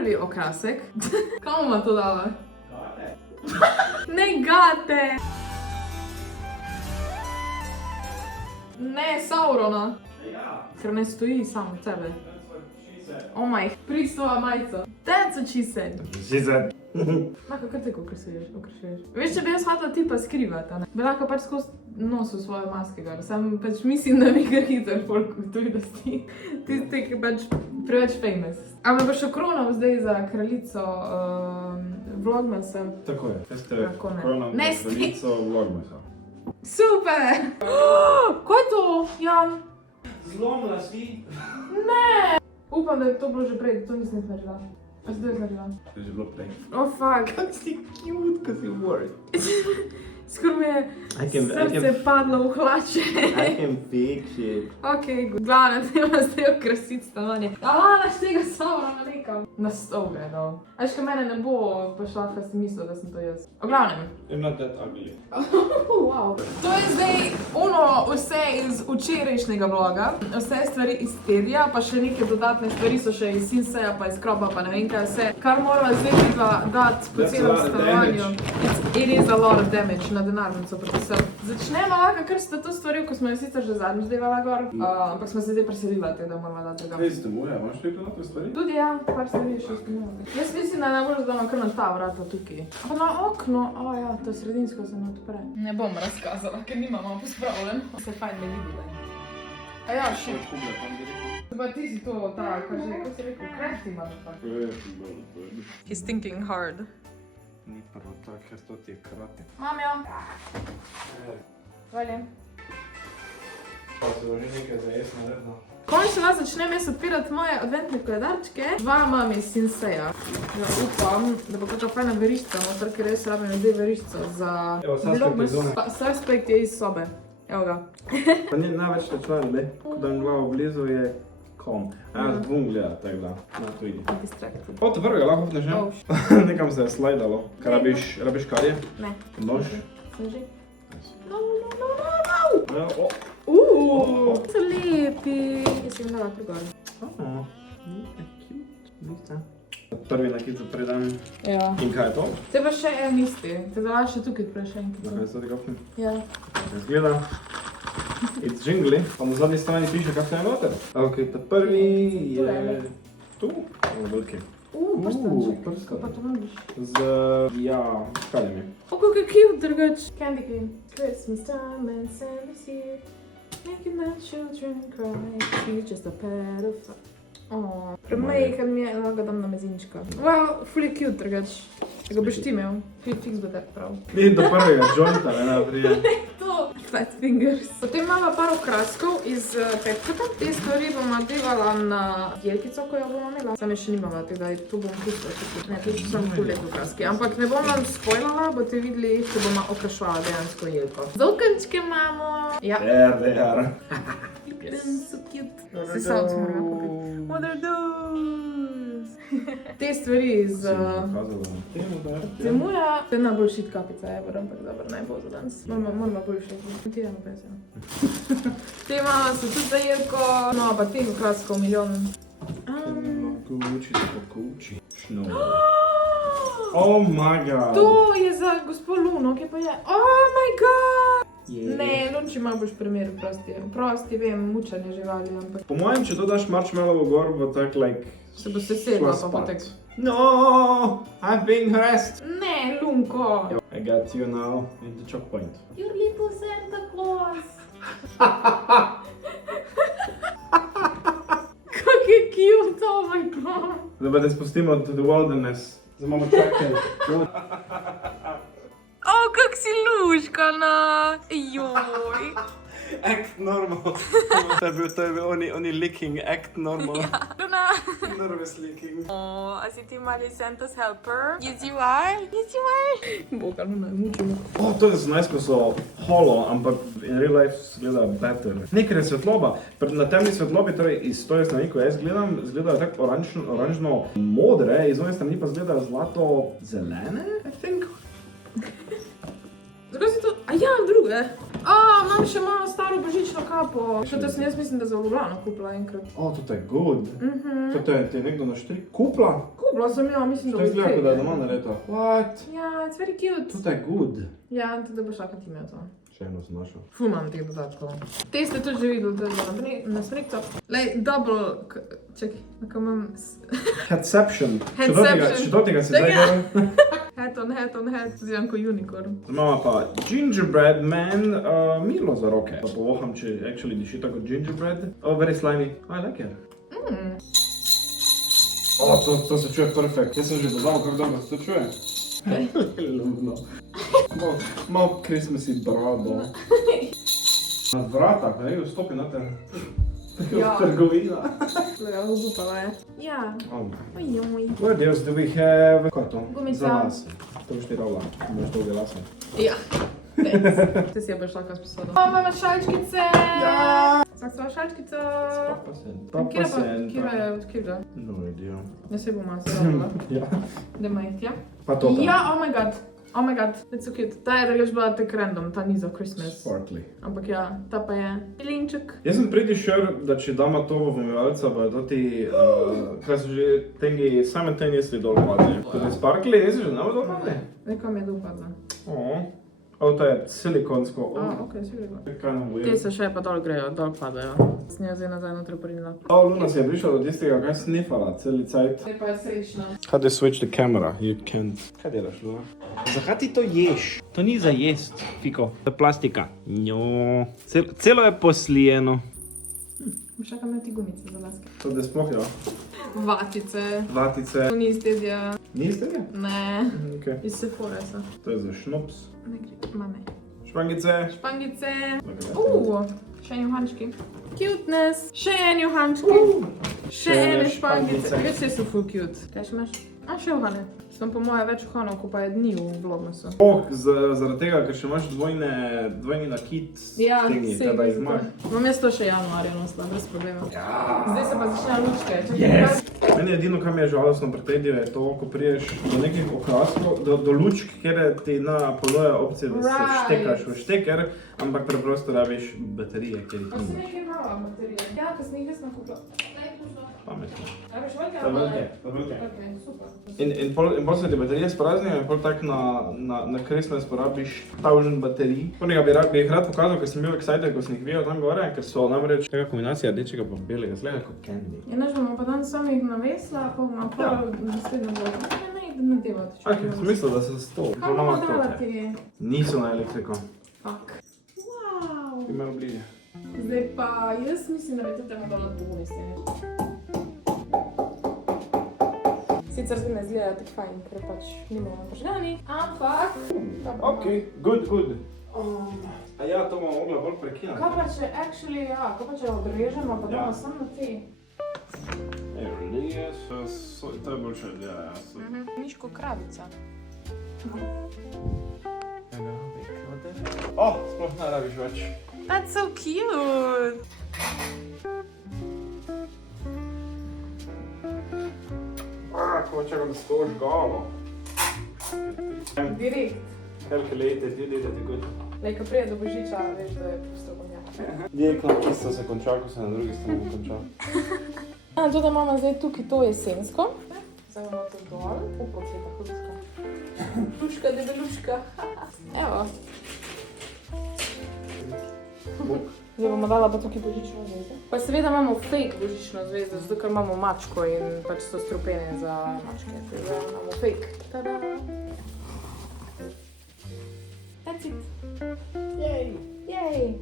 prvi okrasek. Kam bomo to dala? Ne gate! Ne Saurona. Ker ne stoji sam od sebe. Oh my, pristova majica. That's what she said. She said. Lahko kar tako okrasuješ. Veš, če bi jaz hotela tipa skrivati, ne? Bi lahko pač skozi nosil svoje maske gor. Sam pač mislim, da bi ga hitro folk ugotovil, da si tisti, ki pač preveč famous. A me boš okronal zdaj za kraljico Vlogmasa? Tako je, jaz te okronam Ne, za kraljico Vlogmasa. Super! Kaj je to, Jan? Zlomila si? Ne! Upam, da je to bilo že prej, da to nisem naredila. A zdaj naredila? To je že bilo prej. Oh fuck! Kak si cute, ko si worried. Skoro mi je srce padlo v hlače. I can fix it. Ok, glavno, treba zdaj okrasiti stanovanje. Naš tega Saurona nekam. Na stol ga je dal. A veš, ka mene ne bo prišla, kaj si mislil, da sem to jaz. O glavnem. You're not that ugly. Wow. To je zdaj vse iz včerajšnjega vloga. Vse stvari iz Tedija, pa še neke dodatne stvari so še iz Sinseja, pa iz Kroba, pa ne vem kaj vse. Kar morava zdaj vidva dati po celem stanovanju. It is a lot of damage na denarnico predvsem. Začnemo lahko kar s to stvarjo, ko smo jo sicer že zadnjič devala gor, ampak smo se zdaj preselila, tako da moramo dati tega. Kaj ste moja, imaš kaj dodatne stvari? Tudi ja, par stvari še izpomnila. Jaz mislim, da najbolj zdamo kar na ta vrata tukaj. Pa na okno, ja, to sredinsko se ne odpre. Ne bom razkazala, ker nimamo pospravljen. Se fajn ne vidi, da. A ja, še. Pa ti si to, ta, kaj si rekel, crafty motherfucker. He's thinking hard. Ni prvo tak, ker to ti je krati. Mam jo. Valjem. Pa se bo že nekaj za jes naredno. Končno vas začnem jaz odpirati moje adventne koledarčke. Dva imam iz Sinseja. Ja, upam, da bo kakšna fajna verišča, noter, ker res rabim ljudje verišča za Vlogmas. Suspect je iz sobe. Evo ga. Pa ni največ računal, ne? Ko da mi dva blizu je kom. A ja, z dvom gleda, tako da. Na, to vidi. Distracted. Od prvega lahko vneš, nekam se je slajdalo. Kaj rabiš karje? Ne. Nož? Sem že? No. Ja, o. So lepi. Jaz sem dala prigor. Cute. Prvi nakico predam. Ja. In kaj je to? Te pa še en isti. Te dala še tukaj prej še enkrat. Zakaj se tega opnim? Ja. Izgleda. It's jingly. Pa na zadnji strani piše, kaj je noter. Ok, ta prvi je tu. Veliki. Prstanček. Prska. Pa to nabiš. Z, ja, kaljami. Kako je cute drugač. Candy cane. Christmas time and Santa's here. Making my children cry. He's just a pedophile. Premajhen mi je, lahko ga dam na mezinčka. Wow, ful je cute drugač. Ga boš ti imel. Fix bo tako prav. Ni do prvega jointa, ne naprije. To! Fat fingers. Potem imamo par okraskov iz Pepkota. Te stvari bomo devala na jelkico, ko jo bomo imela. Sam je še nimala, tako da tu bom pustila. Ne, tu so samo ful lepo okraski. Ampak ne bom vam spoilala, boste videli, ko bomo okrašvala dejansko jelko. Zolkančke imamo. Ja. They are. So cute. Si sam smo morala kupiti. What are those? Te stvari iz Temuja. To je najbolj shit kapica ever, ampak dobro, naj bo za danes. Moramo bolj še izgledati. Ti imamo pesem. Te imamo so tudi za jelko. No, pa teh okraskov milijon. Gucci, tako Gucci. Oh my god. To je za gospod Luno, kje pa je? Oh my god! Ne, Lunči ima boš primer prosti, vem, mučanje živali, ampak... Po mojem, če to daš marshmallow gor, bo tak, like... Se bo sesedla, pa potek... No, I've been harassed. Ne, Lunko! I got you now in the choke point. Your little Santa Claus! Kak je cute, oh my god! Zdaj pa te spustimo to the wilderness. Zdaj imamo tracking. Kak si luška, na! Joj! Act normal. To je bil oni licking, act normal. Ja, Luna! Nervous licking. A si ti mali Santa's helper? Yes you are? Yes you are? Boga, Luna je mučila. To je nice, ko so holo, ampak in real life izgleda better. Nekaj je svetloba. Na temni svetlobi, torej iz toje strani, ko jaz gledam, izgledajo tako oranžno modre, iz one strani pa izgledajo zlato zelene, I think. Zakaj si to? A ja, druge. Imam še malo staro božično kapo. Še to sem jaz mislim, da za Ljubljano kupila enkrat. To je good. To je nekdo na štrik. Kupla? Bila sem jo, mislim, da To bo izgleda, kot da je fake. doma naredila. What? Ja, it's very cute. To je good. Ja, tudi boš lahko ti imel to. Še eno sem našel. Ful imam teh dodatkov. Te ste tudi že videli, to je bilo na smrekto. Lej, double, čekaj, kako imam... Headception. Headception. Še do tega se zdaj Tega. gledam. Hat on hat, zvijem ko unicorn. Imamo pa gingerbread man, milo za roke. Pa povoham, če actually diši tako gingerbread. Oh, very slimy. I like it. To se čuje perfekt. Jaz sem že poznal, kako dobro se to čuje. Ljubno. Malo Christmasy brado. Na vratah, ne, vstopi na te. Ja. Trgovina. Ja, upala je. Ja. Ojoj. What else do we have? Kaj je to? Gumica. Za las. To boš ti ravla. Imaš dolge lase. Ja. Ti si je baš lahko sposodil. Imamo šalčkice! Ja! Sak svojo šalčkico! Papa sen. Kira je od kira? No idea. Ne se bomo se rabila. Ja. Dajmo iti, ja? Pa to tam. Ja, oh my god. Oh my god, it's so cute. Ta je drugač bila tak random, ta ni za Christmas. Sparkly. Ampak ja, ta pa je pilinček. Jaz sem pretty sure, da če dama to v umivalca, bodo ti, kaj so že, tengi simultaneously dol padli. Tudi sparkly, jaz že znamo dol padli? Nekam je dopadla. O, to je silikonsko. Okej, si gledala. Kaj nam Te boje? se še pa dol grejo, dol padajo. S njo zdaj nazaj notri porinila. Luna si je prišla do tistega, kaj snifala celi cajt. Zdaj pa je srečna. How to switch the camera? You can't. Kaj delaš, Luna? Zakaj ti to ješ? To ni za jest, Fiko. To je plastika. Njo. Celo je poslijeno. Čakam na ti gumice za laske. To da sploh, ja. Vatice. Vatice. To ni iz tedja. Ni iz tega? Ne. Ok. Iz Sephora so. To je za šnops. Ne gre, mame. Špangice. Špangice. Okay. Še en johančki. Cuteness. Še en johančki. Še ene špangice. Veš, so full cute. Kaj še imaš? A še johane. Sem po moje več johanov, ko pa je dni v vlogmasu. Zaradi tega, ker še imaš dvojni nakit Ja, tingi, sej, da jih imaš. Imam jaz to še januarja nosila, brez problema. Zdaj se pa začnejo lučke. Yes! Meni edino, kar mi je žalostno pri tej je to, ko priješ do nekih okraskov, do lučk, kjer ti ponuja opcije, da se štekaš v šteker, ampak preprosto rabiš baterije, ker jih Pa se nimaš. nekaj mala baterija. Ja, ko sem jih res nakupila. Pametno. Rabiš velike To ali male? velike. Ok, super. In pol se ti baterije spraznijo in pol tak na Christmas porabiš 1000 baterij. Ponega bi jih rad pokazal, ker sem bil excited, ko sem jih videl tam gore, ker so namreč taka kombinacija rdečega pa belega, zgleda kot candy. Ja, naš bomo pa danes sami jih navesla, pa bomo pa naslednjo zelo. Ne, ne devati. Ok, sem mislil, da se sto. Kaj bomo delati? Niso na elektriko. Fuck. Wow. Ti me obliže. Zdaj pa jaz mislim, da bi to temo dala tu unesti. Sicer zdaj ne zgleda tako fajn, ker pač nimamo požgani, ampak... Ok, good. A ja, to bomo mogla bolj prekinati. Kaj pa če actually, ja, kaj pa če odrežemo, pa damo samo na te? To je boljša ideja, ja. Miško kravica. Sploh ne rabiš več. That's so cute! Ko čakam, da se to žgalo. Direkt. Calculated, you did it good. Lej, ko prije do Božiča, veš, da je strokovnjak. Direktno čisto se konča, ko se na drugi strani konča. To, da imamo zdaj tukaj to jesensko. Zdaj imamo to dol, uprocveta hruška. Hruška, debeluška. Evo. Zdaj bomo dala pa tukaj božično zvezdo. Pa seveda imamo fake božično zvezdo, zato ker imamo mačko in pač so strupene za mačke. Zdaj imamo fake. Tada! That's it. Yay! Yay!